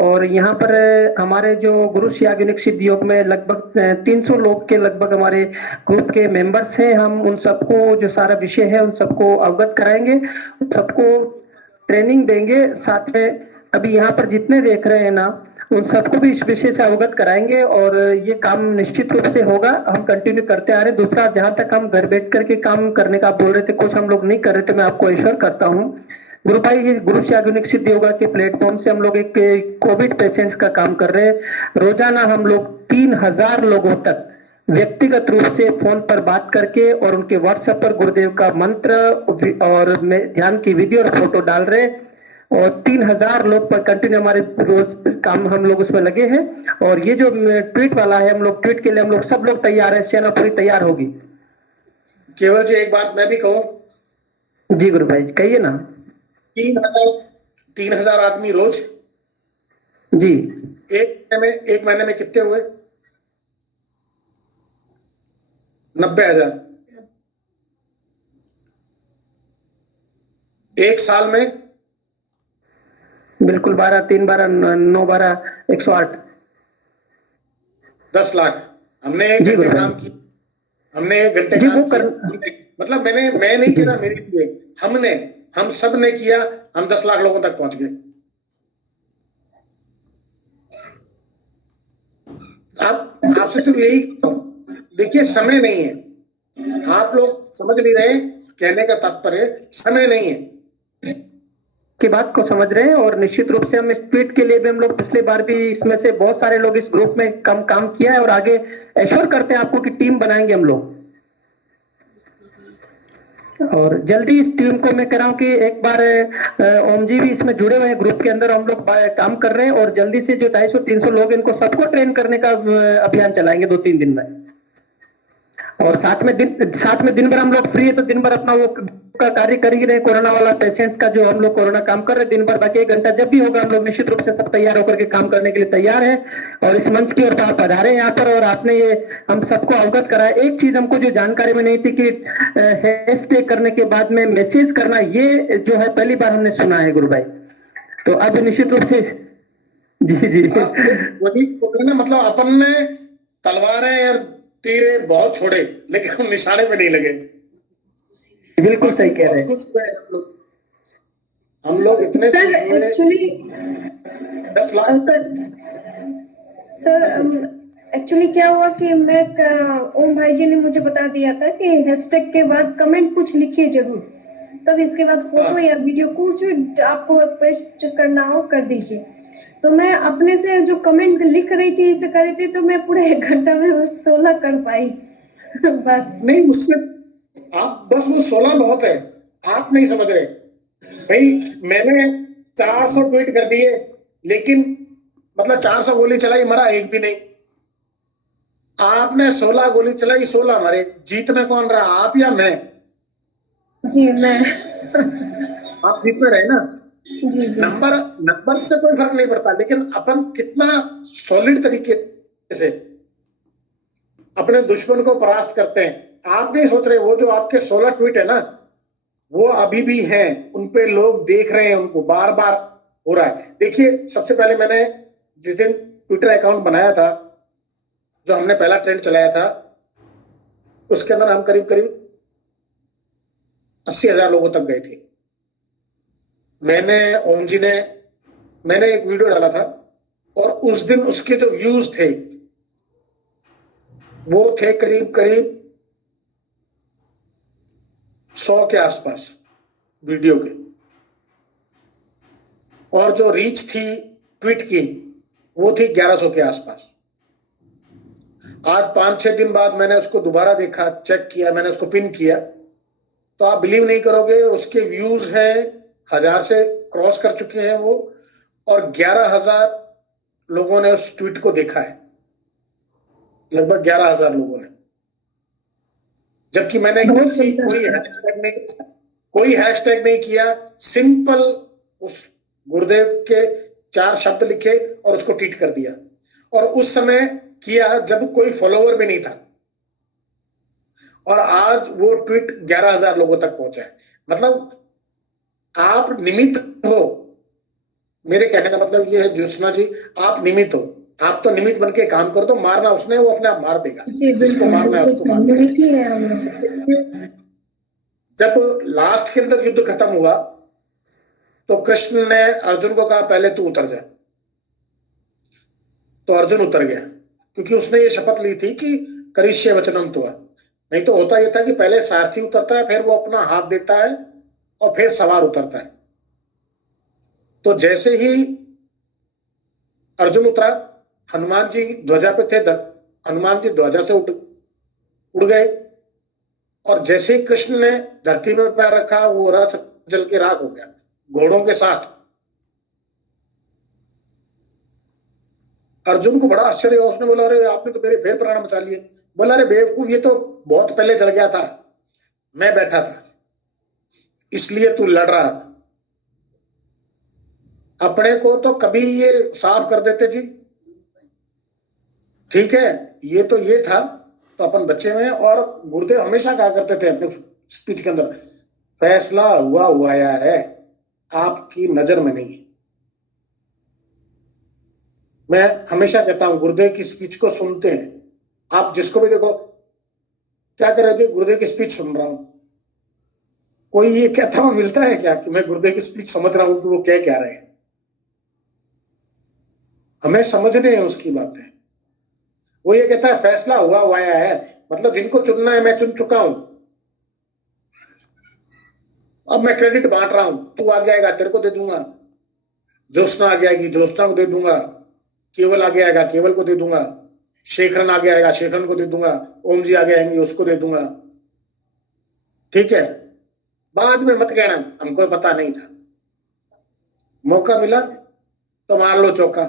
और यहाँ पर हमारे जो गुरु श्याग यूनिक सिद्ध योग में लगभग 300 लोग के लगभग हमारे ग्रुप के मेंबर्स हैं। हम उन सबको जो सारा विषय है उन सबको अवगत कराएंगे, उन सबको ट्रेनिंग देंगे। साथ में अभी यहाँ पर जितने देख रहे हैं ना, उन सबको भी इस विषय से अवगत कराएंगे और ये काम निश्चित रूप से होगा। हम कंटिन्यू करते आ रहे हैं। दूसरा, जहां तक हम घर बैठ करके काम करने का बोल रहे थे, कुछ हम लोग नहीं कर रहे थे, मैं आपको एश्योर करता हूँ गुरु भाई, ये गुरु श्याग यूनिक सिद्ध योगा के प्लेटफॉर्म से हम लोग एक कोविड पेशेंट्स का काम कर रहे हैं। रोजाना हम लोग 3000 लोगों तक व्यक्तिगत रूप से फोन पर बात करके और उनके व्हाट्सएप पर गुरुदेव का मंत्र और ध्यान की वीडियो और फोटो डाल रहे हैं। और 3000 लोग पर कंटिन्यू हमारे रोज काम हम लोग उसमें लगे हैं। और ये जो ट्वीट वाला है, हम लोग ट्वीट के लिए हम लोग सब लोग तैयार है, सेना पूरी तैयार होगी। केवल जी एक बात मैं भी कहूं। जी गुरु भाई कहिए ना। 3000 आदमी रोज जी। एक महीने में कितने हुए? 90,000। एक साल में बिल्कुल 12 3 12 9 12 108 10 लाख। हमने 1 घंटे काम किया, हमने 1 घंटे काम किया। मतलब मैं नहीं किया, मेरे लिए हम सब ने किया, हम 10 लाख लोगों तक पहुंच गए। आपसे सिर्फ यही देखिए, समय नहीं है। आप लोग समझ नहीं रहे, कहने का तात्पर्य समय नहीं है की बात को समझ रहे हैं। और निश्चित रूप से हम इस ट्वीट के लिए भी हम लोग पिछले बार भी इसमें से बहुत सारे लोग इस ग्रुप में काम किया है और आगे एश्योर करते हैं आपको कि टीम बनाएंगे हम लोग। और जल्दी इस टीम को मैं कह रहा हूं कि एक बार ओम जी भी इसमें जुड़े हुए हैं ग्रुप के अंदर, हम लोग काम कर रहे हैं। और जल्दी से जो 250-300 लोग इनको सबको ट्रेन करने का अभियान चलाएंगे 2-3 दिन में। और साथ में दिन भर हम लोग फ्री है तो दिन भर अपना वो का कार्य कर ही रहे, कोरोना वाला पेशेंट्स का जो हम लोग कोरोना काम कर रहे हैं दिन भर। बाकी 1 घंटा जब भी होगा हम लोग निश्चित रूप से सब तैयार होकर के काम करने के लिए तैयार है। और इस मंच की ओर आप पधारे यहाँ पर और आपने ये हम सबको अवगत कराया। एक चीज हमको जो जानकारी में नहीं थी कि हैशटैग करने के बाद में मैसेज करना, ये जो है पहली बार हमने सुना है गुरु भाई। तो अब निश्चित रूप से जी वही मतलब अपन ने तलवारें और तीरे बहुत छोड़े लेकिन हम निशाने पे नहीं लगे। बिल्कुल सही कह रहे हैं। हम लोग इतने एक्चुअली 10 लाख सर एक्चुअली क्या हुआ कि मैं ओम भाई जी ने मुझे बता दिया था कि हैशटैग के बाद कमेंट कुछ लिखिए जरूर, तब इसके बाद फोटो या वीडियो कुछ भी आपको पेस्ट करना हो कर दीजिए। तो मैं अपने से जो कमेंट लिख रही थी इसे कर रही थी, तो मैं पूरे 1 घंटा में बस 16 कर पाई बस। नहीं उससे आप बस वो 16 बहुत है, आप नहीं समझ रहे भाई। मैंने 400 ट्वीट कर दिए लेकिन मतलब 400 गोली चलाई, मरा एक भी नहीं। आपने 16 गोली चलाई, 16 मरे। जीत में कौन रहा, आप या मैं? जी मैं। आप जीत में रहे ना। जी। नंबर से कोई फर्क नहीं पड़ता, लेकिन अपन कितना सॉलिड तरीके से अपने दुश्मन को परास्त करते हैं। आप नहीं सोच रहे, वो जो आपके 16 ट्वीट है ना, वो अभी भी हैं, उन पे लोग देख रहे हैं, उनको बार बार हो रहा है। देखिए, सबसे पहले मैंने जिस दिन ट्विटर अकाउंट बनाया था, जो हमने पहला ट्रेंड चलाया था, उसके अंदर हम करीब 80,000 लोगों तक गए थे। ओम जी मैंने एक वीडियो डाला था और उस दिन उसके जो व्यूज थे वो थे करीब 100 के आसपास वीडियो के, और जो रीच थी ट्वीट की वो थी 1100 के आसपास। आज 5-6 दिन बाद मैंने उसको दोबारा देखा, चेक किया, मैंने उसको पिन किया, तो आप बिलीव नहीं करोगे, उसके व्यूज हैं 1000 से क्रॉस कर चुके हैं वो, और 11,000 लोगों ने उस ट्वीट को देखा है, लगभग 11,000 लोगों ने। जबकि मैंने कोई हैशटैग नहीं किया, सिंपल उस गुरुदेव के 4 शब्द लिखे और उसको ट्वीट कर दिया। और उस समय किया जब कोई फॉलोवर भी नहीं था, और आज वो ट्वीट 11,000 लोगों तक पहुंचा है। मतलब आप निमित्त हो मेरे कहने का मतलब ये है ज्योत्सना जी, आप निमित्त हो, आप तो निमित्त बन के काम कर दो, मारना उसने, वो अपने आप मार देगा, जी जिसको बिल्कुल मारना है बिल्कुल उसको सर, मार देगा। लिमिट ही है हम लोग। जब लास्ट के अंदर युद्ध खत्म हुआ तो कृष्ण ने अर्जुन को कहा पहले तू उतर जा, तो अर्जुन उतर गया, क्योंकि उसने ये शपथ ली थी कि करिष्ये वचनम त्वा। नहीं तो होता यह था कि पहले सारथी उतरता है, फिर वो अपना हाथ देता है और फिर सवार उतरता है। तो जैसे ही अर्जुन उतरा, हनुमान जी ध्वजा पे थे, हनुमान जी ध्वजा से उड़ गए, और जैसे ही कृष्ण ने धरती में पैर रखा, वो रथ जल के राख हो गया घोड़ों के साथ। अर्जुन को बड़ा आश्चर्य हुआ, उसने बोला अरे आपने तो मेरे फिर प्राण बचा लिए। बोला अरे बेवकूफ, ये तो बहुत पहले जल गया था, मैं बैठा था इसलिए तू लड़ रहा था। अपने को तो कभी ये साफ कर देते जी, ठीक है ये तो ये था, तो अपन बच्चे में। और गुरुदेव हमेशा कहा करते थे अपने स्पीच के अंदर, फैसला हुआ हुआ है, आपकी नजर में नहीं है। मैं हमेशा कहता हूं गुरुदेव की स्पीच को सुनते हैं, आप जिसको भी देखो, क्या कर रहे थे, गुरुदेव की स्पीच सुन रहा हूं। कोई ये कहता हुआ मिलता है क्या कि मैं गुरुदेव की स्पीच समझ रहा हूं कि वो क्या रहे हैं? हमें समझने हैं उसकी बातें। वो ये कहता है फैसला हुआ हुआ है, मतलब जिनको चुनना है मैं चुन चुका हूं, अब मैं क्रेडिट बांट रहा हूं, तू आगे आएगा तेरे को दे दूंगा, ज्योत्सना आगे आएगी ज्योत्सना को दे दूंगा, केवल आगे आएगा केवल को दे दूंगा, शेखरन आगे आएगा शेखरन को दे दूंगा, ओम जी आगे आएंगे उसको दे दूंगा। ठीक है, बाद में मत कहना हमको पता नहीं था, मौका मिला तो मार लो चौका।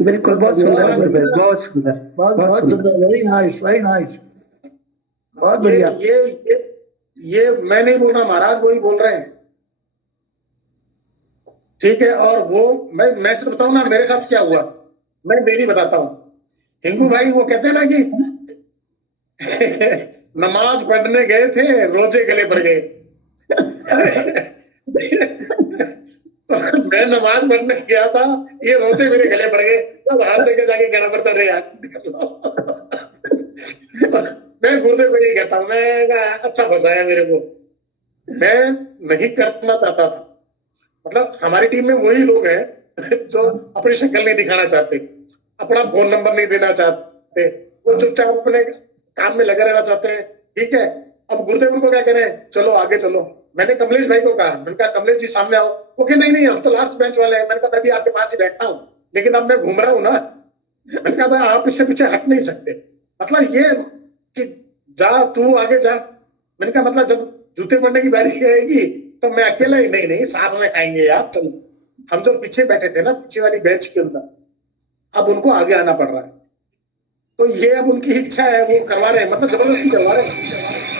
बिल्कुल, बहुत सुंदर गुरुदेव, बहुत सुंदर, बहुत बहुत बहुत सुंदर। सुंदर, वेरी नाइस वेरी नाइस, बहुत ये बढ़िया। ये मैं नहीं बोल रहा महाराज, वही बोल रहे हैं। ठीक है, और वो मैं सिर्फ बताऊं ना मेरे साथ क्या हुआ, मैं डेली बताता हूँ। हिंगू भाई वो कहते हैं ना कि नमाज पढ़ने गए थे रोजे गले पड़ गए। तो मैं नमाज पढ़ने गया था, ये रोजे मेरे गले पड़ गए, तब हर जगह जाके कहना पड़ता रहे यार। मैं गुरुदेव को यही कहता हूँ, मैं अच्छा फंसाया मेरे को, मैं नहीं करना चाहता था। मतलब हमारी टीम में वही लोग हैं जो अपनी शक्ल नहीं दिखाना चाहते, अपना फोन नंबर नहीं देना चाहते, वो चुपचाप अपने काम में लगे रहना चाहते हैं। ठीक है, अब गुरुदेव उनको क्या करें, चलो आगे चलो। मैंने कमलेश भाई को कहा, मैंने कहा कमलेश जी सामने आओ। वो कहे नहीं नहीं हम तो लास्ट बेंच वाले हैं। मैंने कहा मैं भी आपके पास ही बैठता हूँ, लेकिन अब मैं घूम रहा हूँ ना। मैंने कहा था आप इससे पीछे हट नहीं सकते, मतलब ये कि जा तू आगे जा। मैंने कहा मतलब जब जूते पड़ने की बारी आएगी तो मैं अकेला ही, नहीं नहीं साथ में खाएंगे यार चलो। हम जो पीछे बैठे थे ना पीछे वाली बेंच के अंदर, अब उनको आगे आना पड़ रहा है। तो ये अब उनकी इच्छा है, वो करवा रहे हैं, मतलब जबरदस्ती करवा रहे हैं।